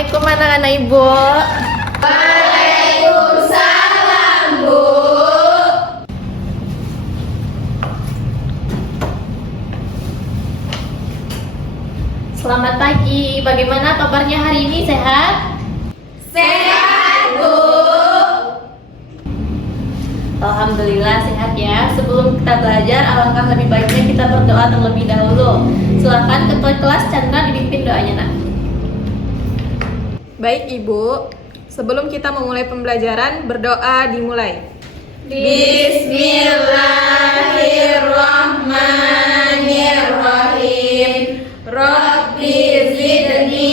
Assalamualaikum anak-anak Ibu. Waalaikumsalam, Bu. Selamat pagi. Bagaimana kabarnya hari ini? Sehat? Sehat, Bu. Alhamdulillah sehat ya. Sebelum kita belajar, alangkah lebih baiknya kita berdoa terlebih dahulu. Silakan ketua kelas Chandra dipimpin doanya, Nak. Baik Ibu, sebelum kita memulai pembelajaran, berdoa dimulai. Bismillahirrahmanirrahim. Rabbi zidni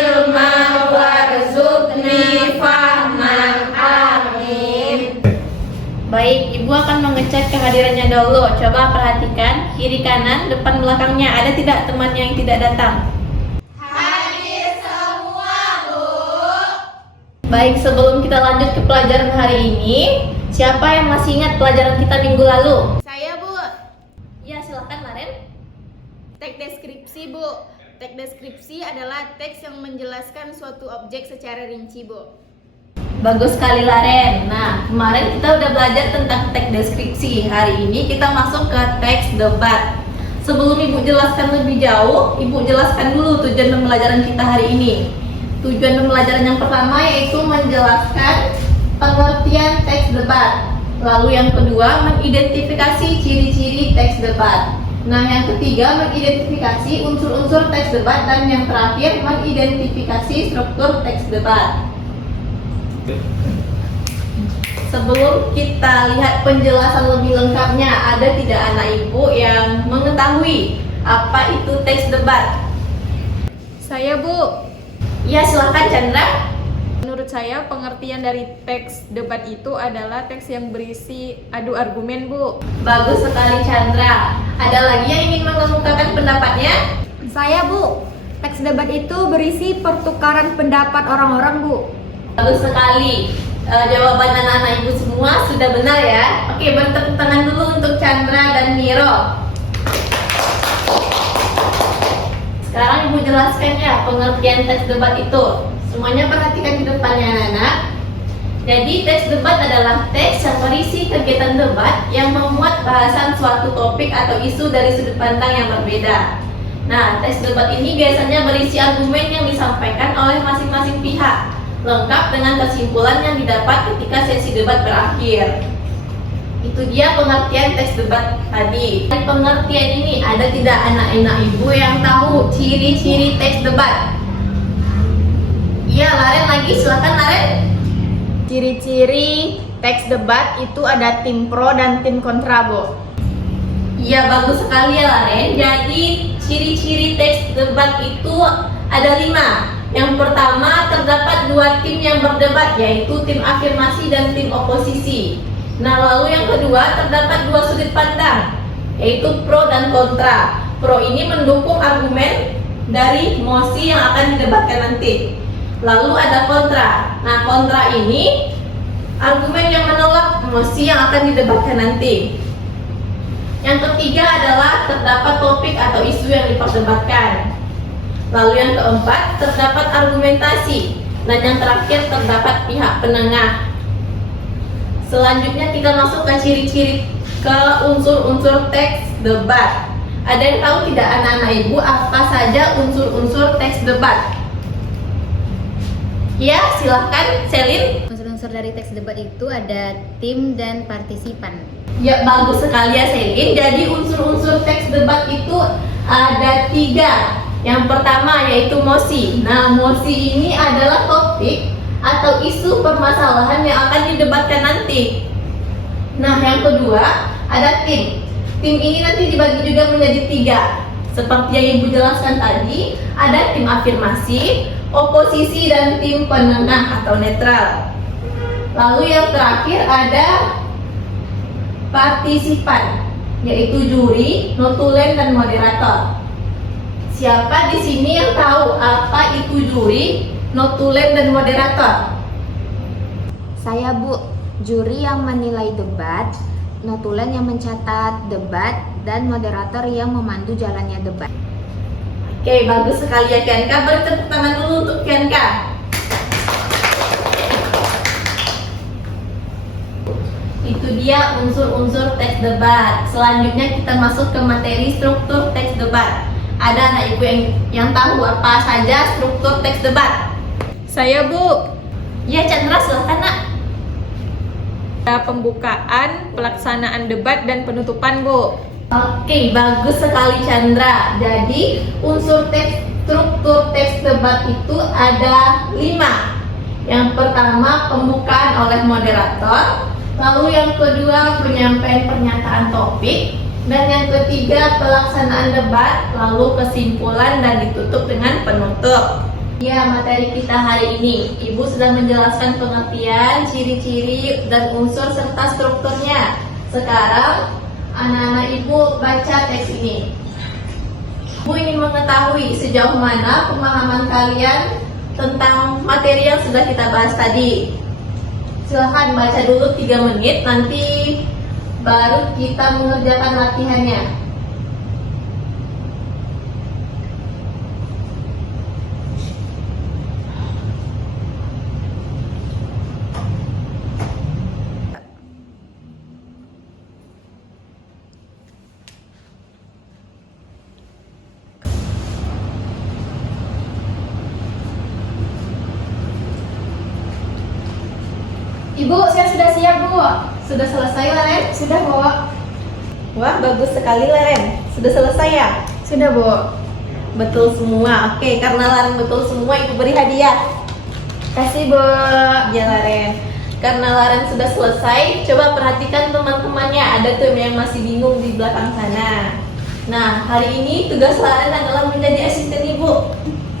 ilma warzuqni fahman. Amin. Baik, Ibu akan mengecek kehadirannya dahulu. Coba perhatikan kiri kanan, depan belakangnya ada tidak temannya yang tidak datang? Hadir semua, Bu. Baik, sebelum kita lanjut ke pelajaran hari ini, siapa yang masih ingat pelajaran kita minggu lalu? Saya Bu, Ya, silakan Laren. teks deskripsi Bu. Teks deskripsi adalah teks yang menjelaskan suatu objek secara rinci Bu. Bagus sekali Laren. Nah, kemarin kita udah belajar tentang teks deskripsi. Hari ini kita masuk ke teks debat. Sebelum Ibu jelaskan lebih jauh, Ibu jelaskan dulu tujuan pembelajaran kita hari ini. Tujuan pembelajaran yang pertama yaitu menjelaskan pengertian teks debat. Lalu yang kedua, mengidentifikasi ciri-ciri teks debat. Nah, yang ketiga, mengidentifikasi unsur-unsur teks debat. Dan yang terakhir, mengidentifikasi struktur teks debat. Sebelum kita lihat penjelasan lebih lengkapnya, ada tidak anak Ibu yang mengetahui apa itu teks debat? Saya Bu, Ya, silakan Chandra. menurut saya pengertian dari teks debat itu adalah teks yang berisi adu argumen Bu. Bagus sekali Chandra. Ada lagi yang ingin mengemukakan pendapatnya? Saya Bu, teks debat itu berisi pertukaran pendapat orang-orang Bu. Bagus sekali. Jawaban anak-anak Ibu semua sudah benar ya. Oke, bertepuk tangan dulu untuk Chandra dan Miro. Sekarang Ibu jelaskan ya pengertian teks debat itu. Semuanya perhatikan di depannya anak-anak. Jadi teks debat adalah teks yang berisi kegiatan debat yang memuat bahasan suatu topik atau isu dari sudut pandang yang berbeda. Nah, teks debat ini biasanya berisi argumen yang disampaikan oleh masing-masing pihak, lengkap dengan kesimpulan yang didapat ketika sesi debat berakhir. Itu dia pengertian teks debat tadi. Dan pengertian ini ada tidak anak-anak Ibu yang tahu ciri-ciri teks debat? Iya, Laren lagi, silakan Laren. Ciri-ciri teks debat itu ada tim pro dan tim kontra Bu. Iya, bagus sekali ya Laren. Jadi ciri-ciri teks debat itu ada 5. Yang pertama, terdapat 2 tim yang berdebat, yaitu tim afirmasi dan tim oposisi. Nah, lalu yang kedua, terdapat 2 sudut pandang, yaitu pro dan kontra. Pro ini mendukung argumen dari mosi yang akan didebatkan nanti. Lalu ada kontra. Nah, kontra ini argumen yang menolak mosi yang akan didebatkan nanti. Yang ketiga adalah terdapat topik atau isu yang diperdebatkan. Lalu yang keempat, terdapat argumentasi. Dan yang terakhir, terdapat pihak penengah. Selanjutnya kita masuk ke ciri-ciri ke unsur-unsur teks debat. Ada yang tahu tidak anak-anak Ibu apa saja unsur-unsur teks debat? Ya, silahkan Selin. Unsur-unsur dari teks debat itu ada tim dan partisipan. Ya, bagus sekali ya Selin. Jadi unsur-unsur teks debat itu ada 3. Yang pertama yaitu mosi. Nah, mosi ini adalah topik atau isu permasalahan yang akan didebatkan nanti. Nah, yang kedua ada tim. Tim ini nanti dibagi juga menjadi 3. Seperti yang Ibu jelaskan tadi, ada tim afirmasi, oposisi, dan tim penengah atau netral. Lalu yang terakhir ada partisipan, yaitu juri, notulen, dan moderator. Siapa di sini yang tahu apa itu juri, notulen, dan moderator? Saya Bu, juri yang menilai debat, notulen yang mencatat debat, dan moderator yang memandu jalannya debat. Oke, bagus sekali ya Kianka. Beri tepuk tangan dulu untuk Kianka. Itu dia unsur-unsur teks debat. Selanjutnya kita masuk ke materi struktur teks debat. Ada anak ibu yang tahu apa saja struktur teks debat? Saya, Bu. Ya, Chandra, silahkan nak. Ada pembukaan, pelaksanaan debat, dan penutupan, Bu. Oke, bagus sekali Chandra. Jadi struktur teks debat itu ada 5. Yang pertama pembukaan oleh moderator, lalu yang kedua penyampaian pernyataan topik, dan yang ketiga pelaksanaan debat, lalu kesimpulan dan ditutup dengan penutup. Ya, materi kita hari ini, Ibu sudah menjelaskan pengertian, ciri-ciri, dan unsur serta strukturnya. Sekarang anak-anak Ibu baca teks ini. Ibu ingin mengetahui sejauh mana pemahaman kalian tentang materi yang sudah kita bahas tadi. Silahkan baca dulu 3 menit, nanti baru kita mengerjakan latihannya. Ibu, saya sudah siap, Bu. Sudah selesai, Laren? Sudah, Bu. Wah, bagus sekali, Laren. Sudah selesai ya? Sudah, Bu. Betul semua. Oke, karena Laren betul semua, Ibu beri hadiah. Kasih, Bu. Ya, Laren. Karena Laren sudah selesai, coba perhatikan teman-temannya. Ada tuh yang masih bingung di belakang sana. Nah, hari ini tugas Laren adalah menjadi asisten Ibu.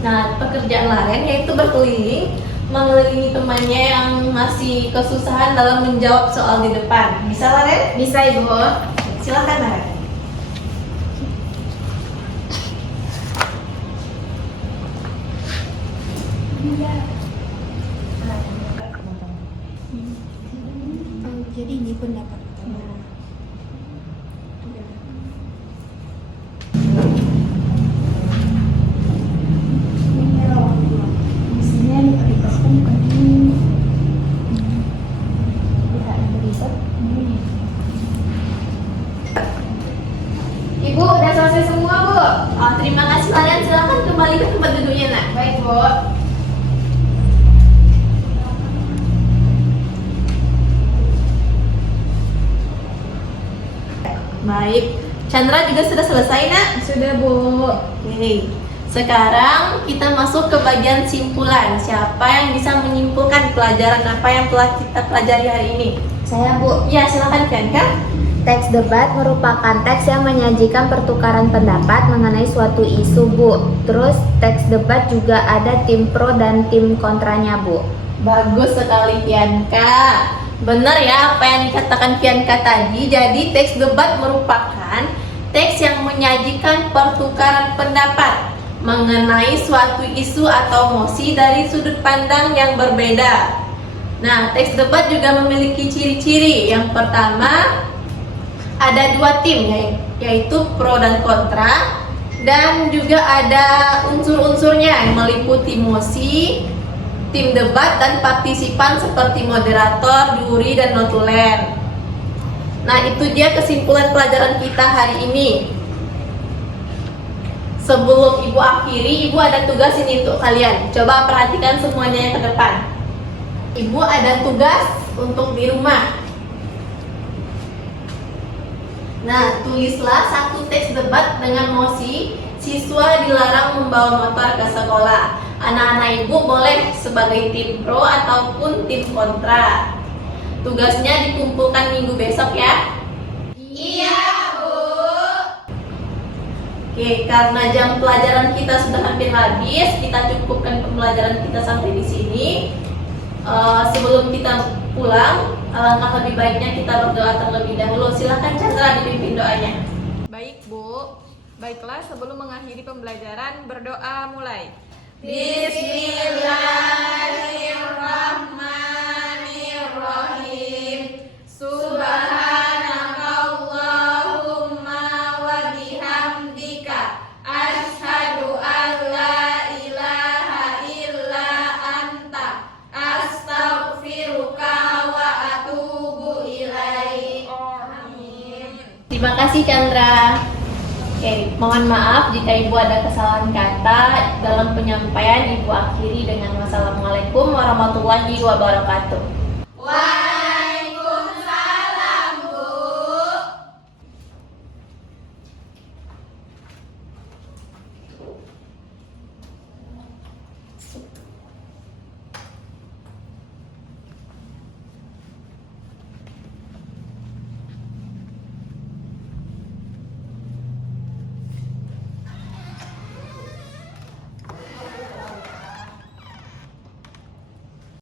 Nah, pekerjaan Laren yaitu berkeliling, mengelilingi temannya yang masih kesusahan dalam menjawab soal di depan. Bisa, Laren? Bisa, Ibu. Silakan, Laren. Jadi ini pendapat. Ibu, udah selesai semua, Bu. Oh, terima kasih, Laren. Silakan kembali ke tempat duduknya, nak. Baik, Bu. Baik. Chandra juga sudah selesai, nak? Sudah, Bu. Oke. Sekarang kita masuk ke bagian simpulan. Siapa yang bisa menyimpulkan pelajaran apa yang telah kita pelajari hari ini? Saya, Bu. Ya, silakan Kianka. Teks debat merupakan teks yang menyajikan pertukaran pendapat mengenai suatu isu, Bu. Terus teks debat juga ada tim pro dan tim kontranya, Bu. Bagus sekali Kianka. Benar ya apa yang dikatakan Kianka tadi. Jadi teks debat merupakan teks yang menyajikan pertukaran pendapat mengenai suatu isu atau mosi dari sudut pandang yang berbeda. Nah, teks debat juga memiliki ciri-ciri. Yang pertama, ada 2 tim, yaitu pro dan kontra, dan juga ada unsur-unsurnya yang meliputi mosi, tim debat, dan partisipan seperti moderator, juri, dan notulen. Nah, itu dia kesimpulan pelajaran kita hari ini. Sebelum Ibu akhiri, Ibu ada tugas ini untuk kalian. Coba perhatikan semuanya yang ke depan. Ibu ada tugas untuk di rumah. Nah, tulislah 1 teks debat dengan mosi siswa dilarang membawa motor ke sekolah. Anak-anak Ibu boleh sebagai tim pro ataupun tim kontra. Tugasnya dikumpulkan minggu besok ya. Iya, Bu. Oke, karena jam pelajaran kita sudah hampir habis, kita cukupkan pembelajaran kita sampai di sini. Sebelum kita pulang, alangkah lebih baiknya kita berdoa terlebih dahulu. Silakan Chandra dipimpin doanya. Baik, Bu. Baiklah, sebelum mengakhiri pembelajaran, berdoa mulai. Bismillahirrahmanirrahim. Subhanakallahumma wa bihamdika asyhadu Terima kasih Chandra. Oke, mohon maaf jika Ibu ada kesalahan kata dalam penyampaian. Ibu akhiri dengan wassalamualaikum warahmatullahi wabarakatuh.